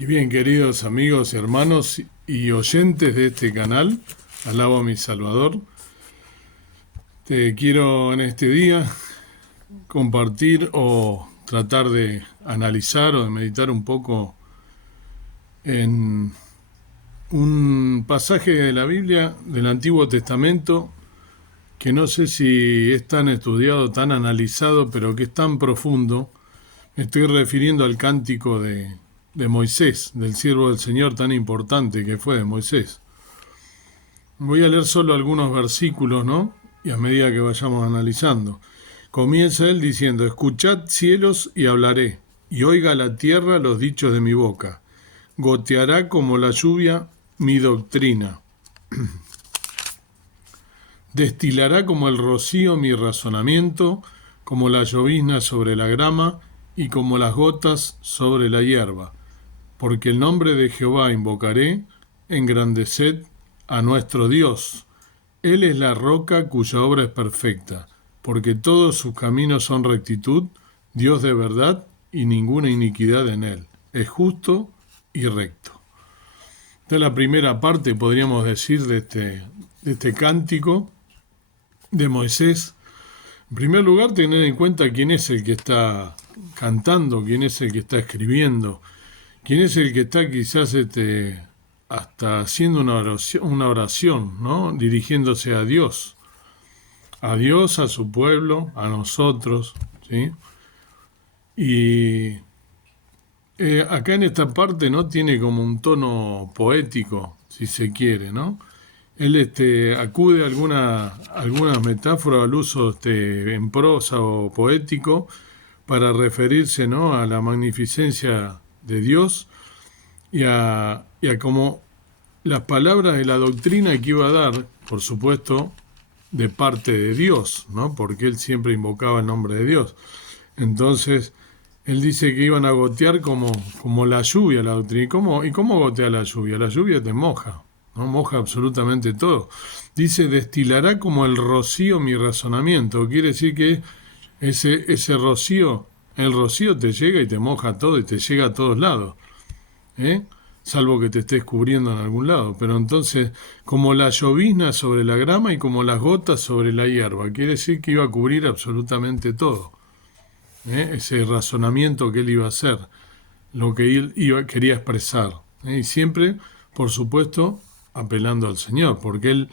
Y bien, queridos amigos, hermanos y oyentes de este canal, alabo a mi Salvador. Te quiero en este día compartir o tratar de analizar o de meditar un poco en un pasaje de la Biblia del Antiguo Testamento que no sé si es tan estudiado, tan analizado, pero que es tan profundo. Me estoy refiriendo al cántico de Moisés, del siervo del Señor tan importante que fue de Moisés. Voy a leer solo algunos versículos, ¿no? Y a medida que vayamos analizando. Comienza él diciendo: Escuchad cielos y hablaré, y oiga la tierra los dichos de mi boca. Goteará como la lluvia mi doctrina. Destilará como el rocío mi razonamiento, como la llovizna sobre la grama y como las gotas sobre la hierba. Porque el nombre de Jehová invocaré, engrandeced a nuestro Dios. Él es la roca cuya obra es perfecta, porque todos sus caminos son rectitud, Dios de verdad y ninguna iniquidad en él. Es justo y recto. Esta es la primera parte, podríamos decir, de este cántico de Moisés. En primer lugar, tener en cuenta quién es el que está cantando, quién es el que está escribiendo, quién es el que está quizás hasta haciendo una oración, ¿no? Dirigiéndose a Dios, a su pueblo, a nosotros, ¿sí? Y acá en esta parte, ¿no? Tiene como un tono poético, si se quiere, ¿no? Él acude a algunas metáforas al uso en prosa o poético para referirse, ¿no? A la magnificencia de Dios y a como las palabras de la doctrina que iba a dar, por supuesto, de parte de Dios, ¿no? Porque él siempre invocaba el nombre de Dios. Entonces, él dice que iban a gotear como la lluvia, la doctrina. ¿Y cómo gotea la lluvia? La lluvia te moja, ¿no? Moja absolutamente todo. Dice: destilará como el rocío mi razonamiento. Quiere decir que ese rocío, el rocío te llega y te moja todo y te llega a todos lados, ¿eh? Salvo que te estés cubriendo en algún lado. Pero entonces, como la llovizna sobre la grama y como las gotas sobre la hierba, quiere decir que iba a cubrir absolutamente todo, ¿eh? Ese razonamiento que él iba a hacer, lo que él quería expresar, ¿eh? Y siempre, por supuesto, apelando al Señor, porque él,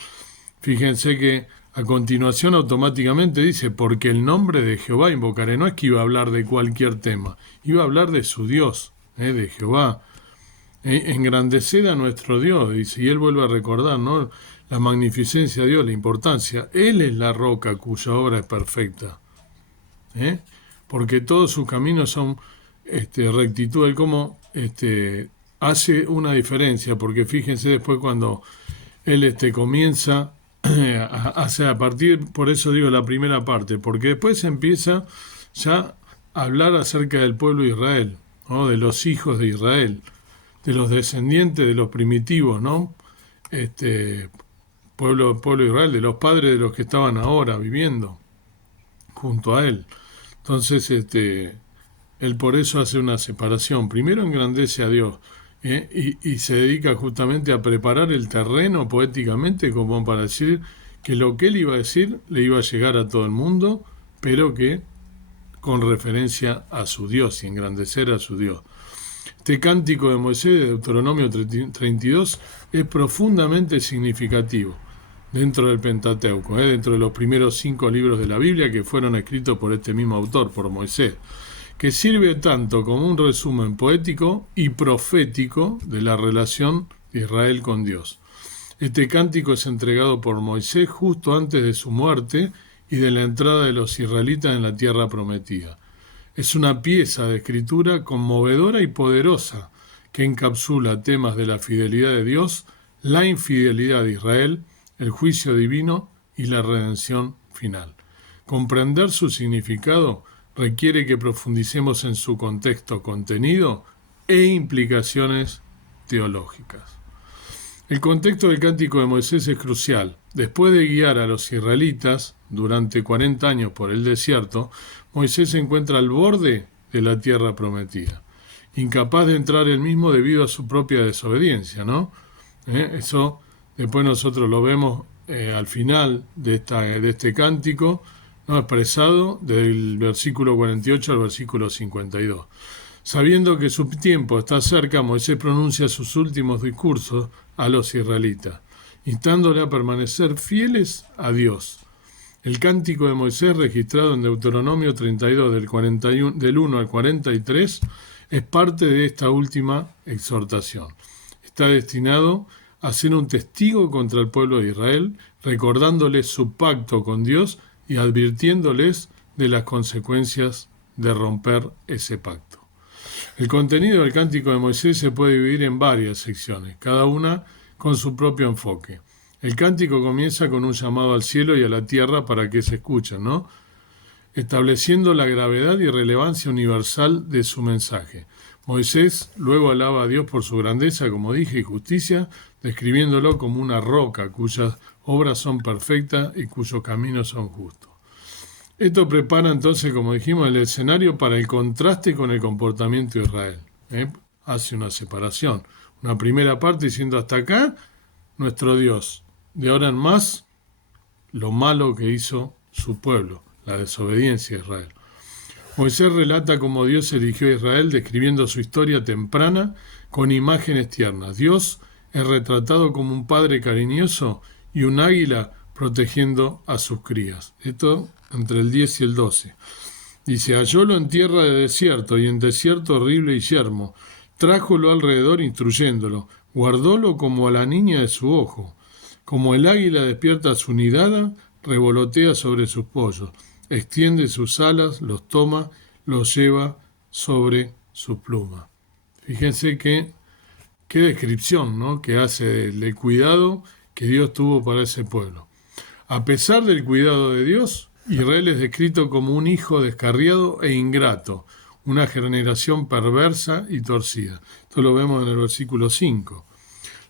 fíjense que a continuación automáticamente dice: porque el nombre de Jehová invocaré. No es que iba a hablar de cualquier tema, iba a hablar de su Dios, de Jehová. Engrandecer a nuestro Dios, dice, y él vuelve a recordar, ¿no? La magnificencia de Dios, la importancia. Él es la roca cuya obra es perfecta, ¿eh? Porque todos sus caminos son rectitud. Él como hace una diferencia, porque fíjense después cuando él comienza a partir, por eso digo la primera parte, porque después empieza ya a hablar acerca del pueblo de Israel, ¿no? De los hijos de Israel, de los descendientes de los primitivos, ¿no? Pueblo de Israel, de los padres de los que estaban ahora viviendo junto a él. Entonces, él por eso hace una separación. Primero engrandece a Dios, y se dedica justamente a preparar el terreno poéticamente como para decir que lo que él iba a decir le iba a llegar a todo el mundo, pero que con referencia a su Dios y engrandecer a su Dios. Este cántico de Moisés de Deuteronomio 32 es profundamente significativo dentro del Pentateuco, dentro de los primeros 5 libros de la Biblia que fueron escritos por este mismo autor, por Moisés, que sirve tanto como un resumen poético y profético de la relación de Israel con Dios. Este cántico es entregado por Moisés justo antes de su muerte y de la entrada de los israelitas en la tierra prometida. Es una pieza de escritura conmovedora y poderosa que encapsula temas de la fidelidad de Dios, la infidelidad de Israel, el juicio divino y la redención final. Comprender su significado requiere que profundicemos en su contexto, contenido e implicaciones teológicas. El contexto del Cántico de Moisés es crucial. Después de guiar a los israelitas durante 40 años por el desierto, Moisés se encuentra al borde de la tierra prometida. incapaz de entrar él mismo debido a su propia desobediencia, ¿no? Eso después nosotros lo vemos al final de este cántico, ¿no? Expresado del versículo 48 al versículo 52. Sabiendo que su tiempo está cerca, Moisés pronuncia sus últimos discursos a los israelitas, instándole a permanecer fieles a Dios. El cántico de Moisés, registrado en Deuteronomio 32 del 1 al 43, es parte de esta última exhortación. Está destinado a ser un testigo contra el pueblo de Israel, recordándoles su pacto con Dios y advirtiéndoles de las consecuencias de romper ese pacto. El contenido del cántico de Moisés se puede dividir en varias secciones, cada una con su propio enfoque. El cántico comienza con un llamado al cielo y a la tierra para que se escuchen, ¿no? Estableciendo la gravedad y relevancia universal de su mensaje. Moisés luego alaba a Dios por su grandeza, como dije, y justicia, describiéndolo como una roca cuyas obras son perfectas y cuyos caminos son justos. Esto prepara entonces, como dijimos, el escenario para el contraste con el comportamiento de Israel. Hace una separación. Una primera parte diciendo hasta acá, nuestro Dios. De ahora en más, lo malo que hizo su pueblo, la desobediencia de Israel. Moisés relata cómo Dios eligió a Israel, describiendo su historia temprana con imágenes tiernas. Dios es retratado como un padre cariñoso y un águila protegiendo a sus crías. Esto entre el 10 y el 12. Dice, hallólo en tierra de desierto y en desierto horrible y yermo. Trájolo alrededor instruyéndolo. Guardólo como a la niña de su ojo. Como el águila despierta su nidada, revolotea sobre sus pollos. Extiende sus alas, los toma, los lleva sobre su pluma. Fíjense qué descripción, ¿no?, que hace del cuidado que Dios tuvo para ese pueblo. A pesar del cuidado de Dios, Israel es descrito como un hijo descarriado e ingrato, una generación perversa y torcida. Esto lo vemos en el versículo 5.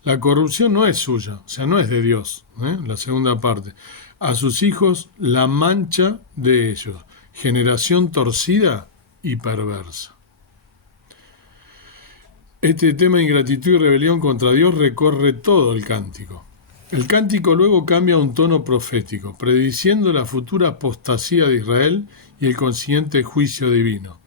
La corrupción no es suya, o sea, no es de Dios, la segunda parte. A sus hijos la mancha de ellos, generación torcida y perversa. Este tema de ingratitud y rebelión contra Dios recorre todo el cántico. El cántico luego cambia a un tono profético, prediciendo la futura apostasía de Israel y el consiguiente juicio divino.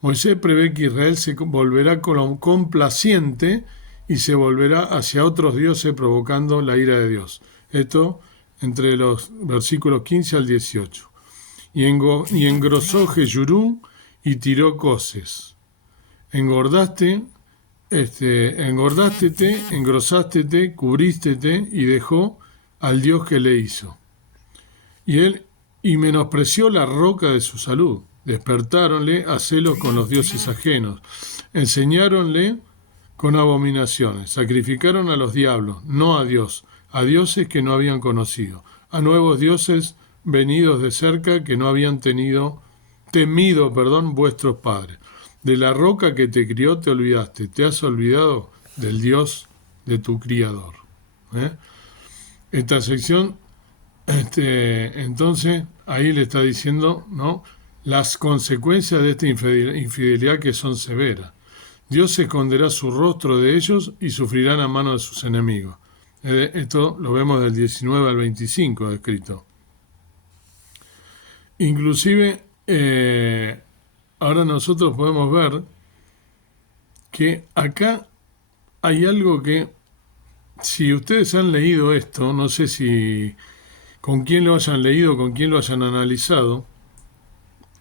Moisés prevé que Israel se volverá complaciente y se volverá hacia otros dioses provocando la ira de Dios. Esto entre los versículos 15 al 18. Y engrosó Jeyurún y tiró coces. Engordástete, engrosástete, cubrístete y dejó al Dios que le hizo. Y menospreció la roca de su salud. Despertáronle a celos con los dioses ajenos. Enseñáronle con abominaciones. Sacrificaron a los diablos, no a Dios, a dioses que no habían conocido, a nuevos dioses venidos de cerca que no habían temido vuestros padres. De la roca que te crió te olvidaste, te has olvidado del Dios de tu criador. Esta sección, entonces, ahí le está diciendo, ¿no?, las consecuencias de esta infidelidad que son severas. Dios esconderá su rostro de ellos y sufrirán a mano de sus enemigos. Esto lo vemos del 19 al 25 descrito. Inclusive, ahora nosotros podemos ver que acá hay algo que, si ustedes han leído esto, no sé si con quién lo hayan leído, con quién lo hayan analizado,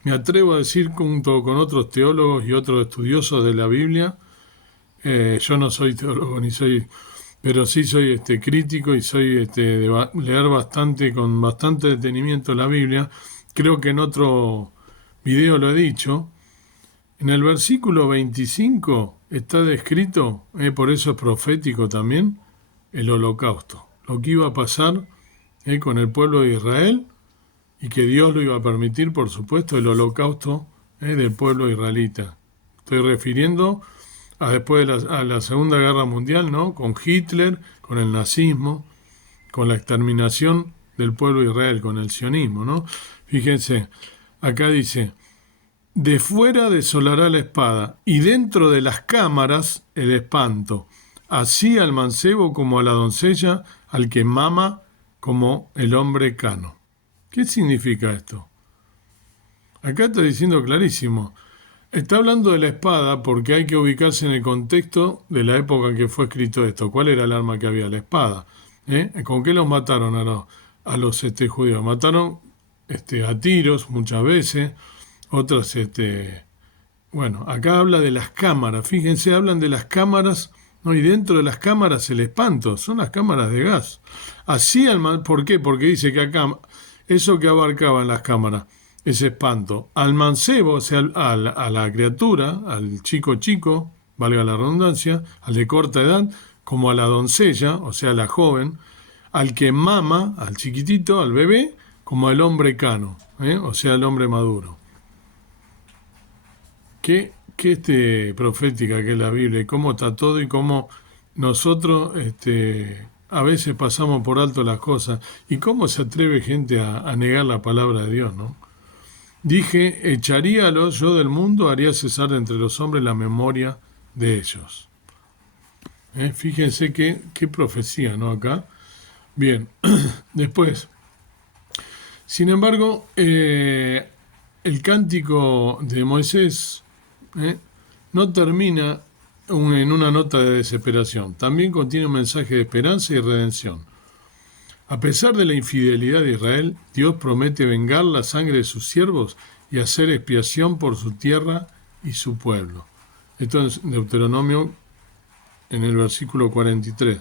me atrevo a decir junto con otros teólogos y otros estudiosos de la Biblia, yo no soy teólogo pero sí soy crítico y soy de leer bastante, con bastante detenimiento la Biblia. Creo que en otro video lo he dicho. En el versículo 25 está descrito, por eso es profético también, el holocausto. Lo que iba a pasar con el pueblo de Israel y que Dios lo iba a permitir, por supuesto, el holocausto del pueblo israelita. Estoy refiriendo a después de a la Segunda Guerra Mundial, ¿no?, con Hitler, con el nazismo, con la exterminación del pueblo de Israel, con el sionismo, ¿no? Fíjense, acá dice, De fuera desolará la espada, y dentro de las cámaras el espanto, así al mancebo como a la doncella, al que mama como el hombre cano. ¿Qué significa esto? Acá está diciendo clarísimo. Está hablando de la espada porque hay que ubicarse en el contexto de la época en que fue escrito esto. ¿Cuál era el arma que había? La espada. ¿Con qué los mataron a los judíos? Mataron a tiros muchas veces, otras, bueno, acá habla de las cámaras. Fíjense, hablan de las cámaras, ¿no? Y dentro de las cámaras el espanto, son las cámaras de gas. Así, ¿por qué? Porque dice que acá, eso que abarcaban las cámaras, ese espanto, al mancebo, o sea, a la criatura, al chico, valga la redundancia, al de corta edad, como a la doncella, o sea, a la joven, al que mama, al chiquitito, al bebé, como al hombre cano, o sea, al hombre maduro. Qué profética que es la Biblia, y cómo está todo, y cómo nosotros a veces pasamos por alto las cosas, y cómo se atreve gente a negar la palabra de Dios, ¿no? Dije, echaríalos yo del mundo, haría cesar de entre los hombres la memoria de ellos. Fíjense qué profecía, ¿no? Acá. Bien, después. Sin embargo, el cántico de Moisés no termina en una nota de desesperación. También contiene un mensaje de esperanza y redención. A pesar de la infidelidad de Israel, Dios promete vengar la sangre de sus siervos y hacer expiación por su tierra y su pueblo. Esto es Deuteronomio en el versículo 43.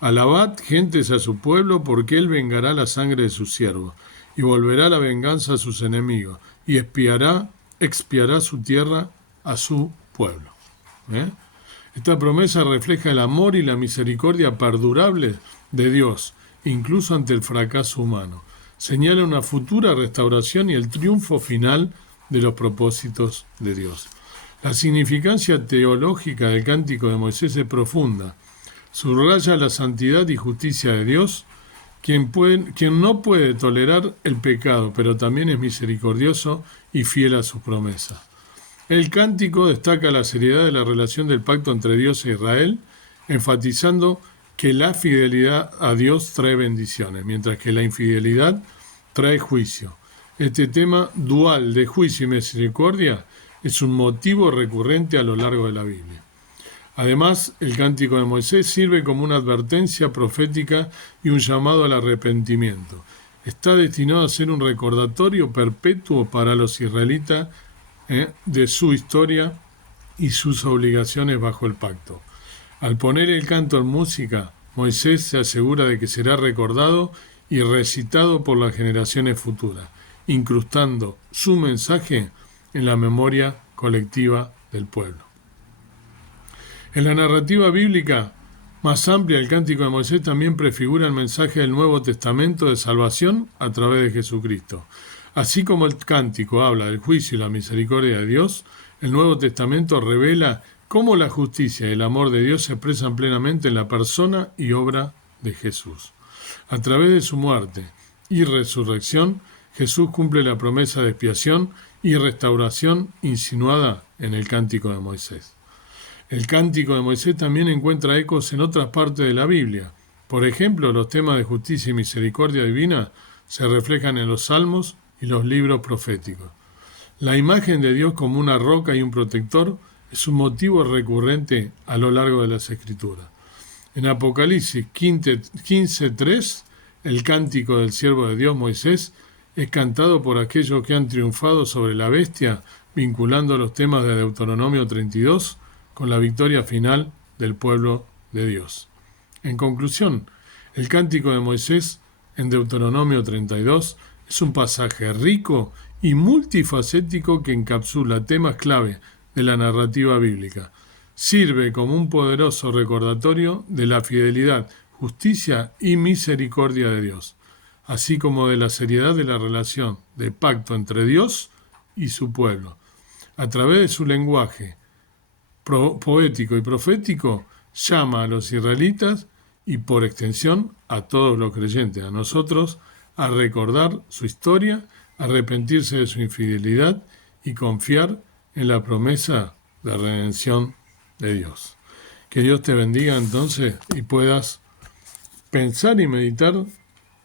Alabad, gentes, a su pueblo, porque él vengará la sangre de sus siervos y volverá la venganza a sus enemigos y expiará su tierra a su pueblo. Esta promesa refleja el amor y la misericordia perdurables de Dios, incluso ante el fracaso humano. Señala una futura restauración y el triunfo final de los propósitos de Dios. La significancia teológica del cántico de Moisés es profunda. Subraya la santidad y justicia de Dios, quien no puede tolerar el pecado, pero también es misericordioso y fiel a sus promesas. El cántico destaca la seriedad de la relación del pacto entre Dios e Israel, enfatizando que la fidelidad a Dios trae bendiciones, mientras que la infidelidad trae juicio. Este tema dual de juicio y misericordia es un motivo recurrente a lo largo de la Biblia. Además, el cántico de Moisés sirve como una advertencia profética y un llamado al arrepentimiento. Está destinado a ser un recordatorio perpetuo para los israelitas de su historia y sus obligaciones bajo el pacto. Al poner el canto en música, Moisés se asegura de que será recordado y recitado por las generaciones futuras, incrustando su mensaje en la memoria colectiva del pueblo. En la narrativa bíblica más amplia, el cántico de Moisés también prefigura el mensaje del Nuevo Testamento de salvación a través de Jesucristo. Así como el cántico habla del juicio y la misericordia de Dios, el Nuevo Testamento revela cómo la justicia y el amor de Dios se expresan plenamente en la persona y obra de Jesús. A través de su muerte y resurrección, Jesús cumple la promesa de expiación y restauración insinuada en el cántico de Moisés. El cántico de Moisés también encuentra ecos en otras partes de la Biblia. Por ejemplo, los temas de justicia y misericordia divina se reflejan en los salmos y los libros proféticos. La imagen de Dios como una roca y un protector es un motivo recurrente a lo largo de las Escrituras. En Apocalipsis 15:3, el cántico del siervo de Dios Moisés es cantado por aquellos que han triunfado sobre la bestia, vinculando los temas de Deuteronomio 32 con la victoria final del pueblo de Dios. En conclusión, el cántico de Moisés en Deuteronomio 32 es un pasaje rico y multifacético que encapsula temas clave de la narrativa bíblica. Sirve como un poderoso recordatorio de la fidelidad, justicia y misericordia de Dios, así como de la seriedad de la relación de pacto entre Dios y su pueblo. A través de su lenguaje poético y profético, llama a los israelitas y por extensión a todos los creyentes, a nosotros, a recordar su historia, a arrepentirse de su infidelidad y confiar en la promesa de redención de Dios. Que Dios te bendiga entonces y puedas pensar y meditar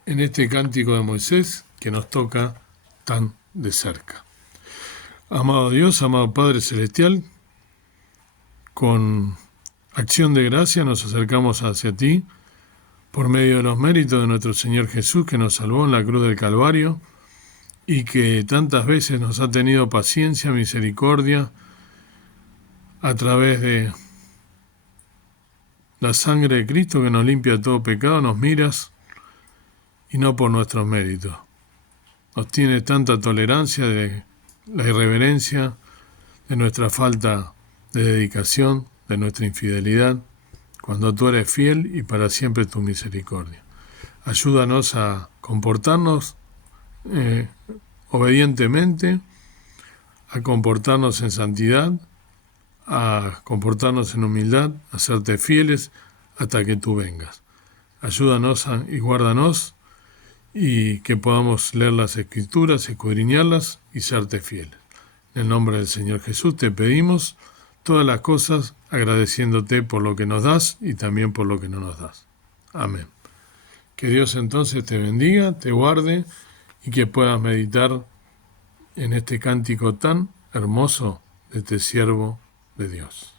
en este cántico de Moisés que nos toca tan de cerca. Amado Dios, amado Padre Celestial, con acción de gracia nos acercamos hacia ti por medio de los méritos de nuestro Señor Jesús, que nos salvó en la cruz del Calvario y que tantas veces nos ha tenido paciencia, misericordia, a través de la sangre de Cristo que nos limpia todo pecado. Nos miras y no por nuestros méritos. Nos tiene tanta tolerancia de la irreverencia, de nuestra falta de dedicación, de nuestra infidelidad, cuando tú eres fiel y para siempre tu misericordia. Ayúdanos a comportarnos obedientemente, a comportarnos en santidad, a comportarnos en humildad, a serte fieles hasta que tú vengas. Ayúdanos y guárdanos y que podamos leer las Escrituras, escudriñarlas y serte fieles. En el nombre del Señor Jesús te pedimos todas las cosas agradeciéndote por lo que nos das y también por lo que no nos das. Amén. Que Dios entonces te bendiga, te guarde y que puedas meditar en este cántico tan hermoso de este siervo de Dios.